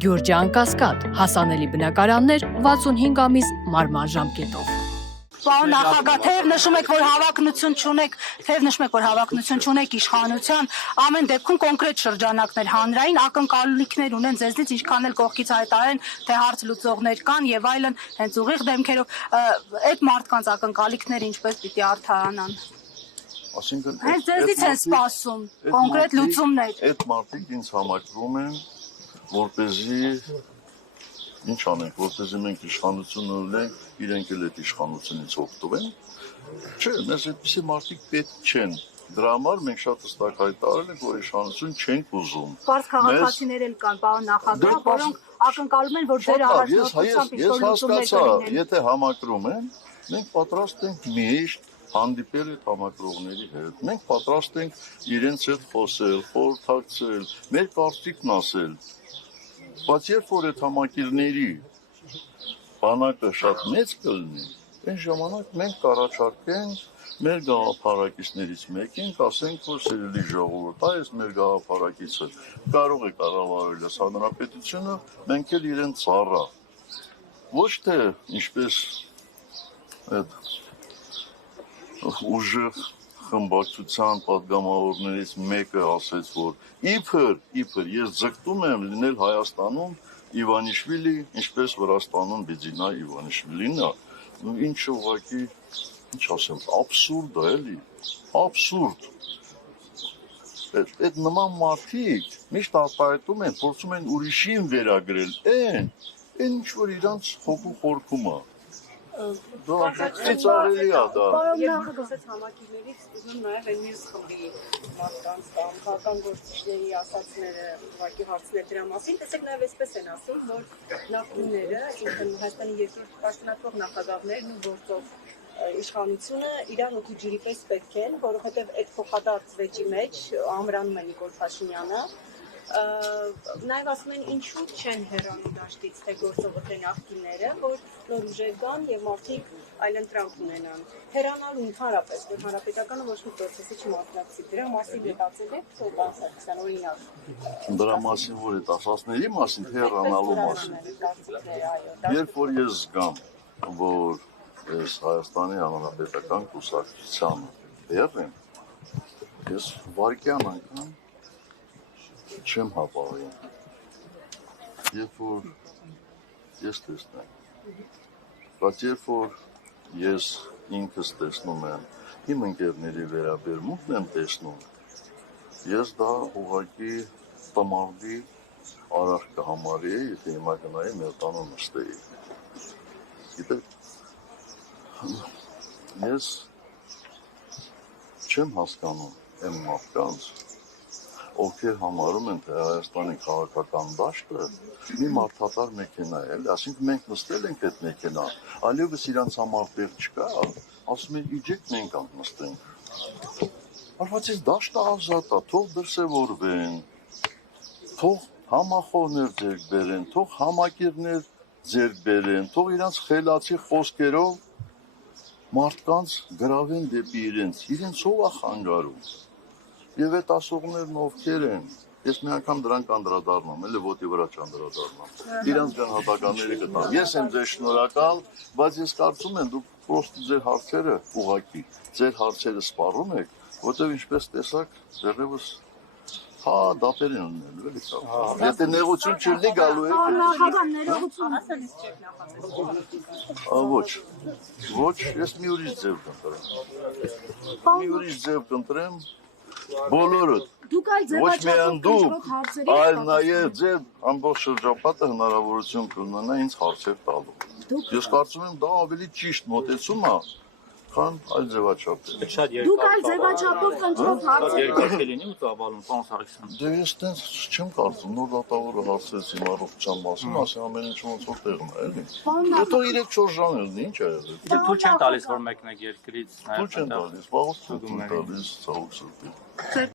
Գյուրջան Կասկադ, հասանելի բնակարաններ 65 ամիս մարման ժամկետով։ Պարոն նախագահ, թեև նշում եք, որ հավակնություն չունեք իշխանության, ամեն դեպքում կոնկրետ շրջանակներ հանրային ակնկալիքներ ունեն ձեզնից, ինչքան էլ կողքից հայտարարեն, թե հարց լուծողներ կան եւ այլն, հենց ուղիղ դեմքերով, այդ մարդկանց ակնկալիքները ինչպես պիտի արդարանան։ Այսինքն հենց ձեզնից են սպասում կոնկրետ լուծումներ։ Այդ մարդիկ ինձ համակրում են, որպեսզի ինչ անենք, որպեսզի մենք իշխանությունը ունենք, իրենք էլ այդ իշխանությունից օգտվեն։ Չէ, մեզ այդպիսի մարդիկ պետք չեն։ Դրա համար մենք շատ հստակ հայտարարել ենք, որ իշխանություն չենք ուզում։ Պարզ քաղաքացիներ էլ կան, պարոն նախագահ, որոնք ակնկալում են, որ ձեր առաջնորդությամբ ինչ-որ լուծումներ կլինեն։ Եթե համակրում են, մենք պատրաստ ենք միշտ հանդիպել այդ համակրողների հետ։ Մենք պատրաստ ենք իրենց հետ խոսել, խորհրդակցել, մեր կարծիքն ասել։ Բայց երբ որ այդ համակիրների բանակը շատ մեծ կլինի, այն ժամանակ մենք կառաջարկենք մեր գաղափարակիցներից մեկին, ասենք, որ սիրելի ժողովուրդ, այս մեր գաղափարակիցը կարող է կառավարել այս հանրապետությունը, մենք էլ իրեն ծառա։ Ոչ թե ինչպես այդ ուժեղ խմբակցության պատգամավորներից մեկը ասեց, որ իբր ես ձգտում եմ լինել Հայաստանում Իվանիշվիլի, ինչպես Վրաստանում Բիձինա Իվանիշվիլին է, ինչ ուղղակի, ինչ ասեմ, աբսուրդ է, էլի, աբսուրդ։ Այդ նման մարդիկ միշտ արտահայտում են, փորձում են ուրիշին վերագրել, այն ինչ որ իրանց հոգու խորքում է։ Դա արելի է դա։ Երբ խոսեց համակիրներից, ուզում նաև այն մյուս խմբի մարդկանց կամ քաղաքական գործիչների ասածները ուղղակի հարցնել դրա մասին, տեսեք նաև այսպես են ասում, որ նախկինները, այսինքն Հայաստանի երկրորդ պաշտոնատվող նախագահներն ու գործող իշխանությունը իրար ոգի ջրի պես պետք են, որովհետև այդ փոխադարձ վեճի մեջ ամրանում է Նիկոլ Փաշինյանը։ Նաև ասում են ինչու չեն հեռանում դաշտից, թե գործողը թե նախկինները, որ նոր ուժեր կան եւ մարդիկ այլընտրանք ունենան։ Հեռանալու ընդհանրապես, որ հանրապետականը ոչ մի process-ի չմատնացի։ Դրա մասին մտածել եք, թե բացարձակ օրինակ։ Դրա մասին, որ այդ ասածների մասին, թե հեռանալու մասին։ Երբ որ ես զգամ, որ ես Հայաստանի Հանրապետական կուսակցությանը դեռ եմ, ես վարկյան անգամ չեմ հապաղում, երբ որ ես տեսնեմ, բայց երբ որ ես ինքս տեսնում եմ, իմ ընկերների վերաբերմունքն եմ տեսնում, ես դա ուղղակի տմարդի արարք կհամարեի, եթե հիմա գնայի մեր տանը նստեի։ Գիտեք, ես չեմ հասկանում այն մարդկանց, ովքեր համարում են, թե Հայաստանի քաղաքական դաշտը մի մարդատար մեքենա է, այսինքն մենք նստել ենք այդ մեքենա, այլևս իրանց համար տեղ չկա, ասում են իջեք մենք նստենք։ Բայց այս դաշտը ազատ է, թող դրսևորվեն, թող համախոհներ ձեռք բերեն, թող համակիրներ ձեռք բերեն, թող իրանց խելացի խոսքերով մարդկանց գրավեն դեպի իրենց ով է խանգարում։ Եվ այդ ասողներն ովքեր են, ես մի անգամ դրանք անդրադառնամ, էլի ոտի վրա չանդրադառնամ, իրանց գնահատականները կտամ, ես եմ ձեզ շնորհակալ, բայց ես կարծում եմ, դուք պրոստը ձեր հարցերը ուղղակի, ձեր հարցերը սպառում եք, որտեղ ինչպես տեսակ, դեռևս դատեր են ունենում, էլի կա, եթե նեղություն չլինի գալու եք, ոչ, ես մի ուրիշ ձև կընտրեմ, բոլորդ, ոչ միայն դուք, այլ նաև ձեր ամբողջ շրջապատը հնարավորություն կունենա ինձ հարցեր տալու։ Ես կարծում եմ դա ավելի ճիշտ մոտեցում է, քան այլ ձևաչափ։ Դուք այլ ձևաչափով կընտրող հարցեր երկար կլինի ու ծավալում, պարոն Սարգսյան։ Դե ես տենց չեմ կարծում, նոր դատավորը հարցրեց իմ առողջության մասին, ասի ամեն ինչ ոնց որ տեղն է, էլի։ Եթե 3-4 ժամ լինի, ինչ է եղել։ Դե թույլ չեն տալիս, որ մեկ-մեկ երկրից Թույլ չեն տալիս, վաղուց թույլ տալիս, ցավոք սրտի։